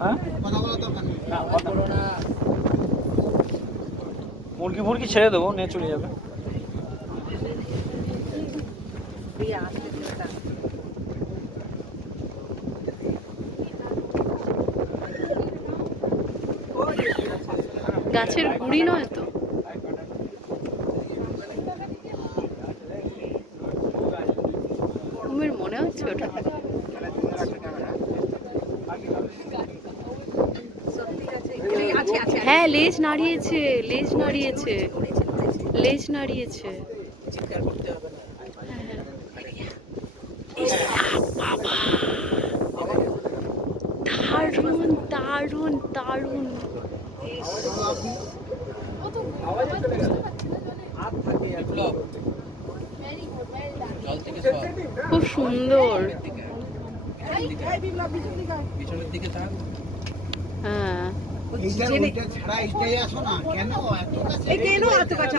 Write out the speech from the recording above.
হ্যাঁ মুরগি মুরগি ছেড়ে দেবো, নিয়ে চলে যাবে। গাছের গুড়ি নয় তো? কুমির মনে হচ্ছে ওটা। হ্যাঁ, লেজ নাড়িয়েছে, লেজ নাড়িয়েছে, লেজ নাড়িয়েছে। বাবা, দারুণ দারুণ দারুণ। খুব সুন্দর। হ্যাঁ, ছাড়া এটাই আসো না কেন এত কাছে